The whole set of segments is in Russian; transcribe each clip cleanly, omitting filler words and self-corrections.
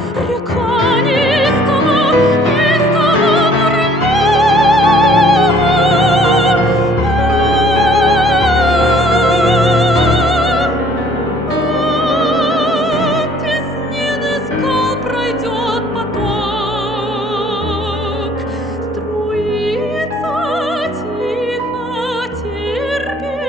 Река неистово, неистово бурлит. Теснины скал пройдет поток, струится тихо, терпеливо.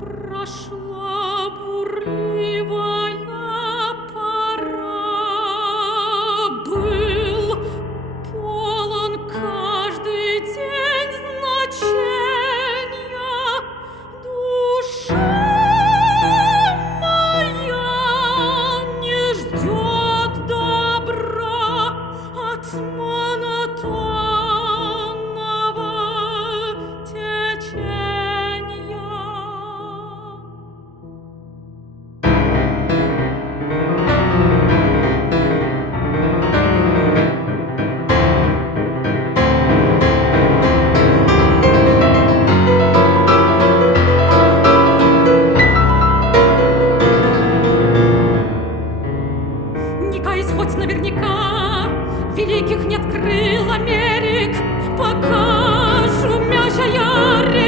Прошла бурливая пора, был полон каждый день значения. Душа моя не ждет добра от монотонного течения. Не каюсь хоть наверняка, великих не открыл Америк, пока шумящая река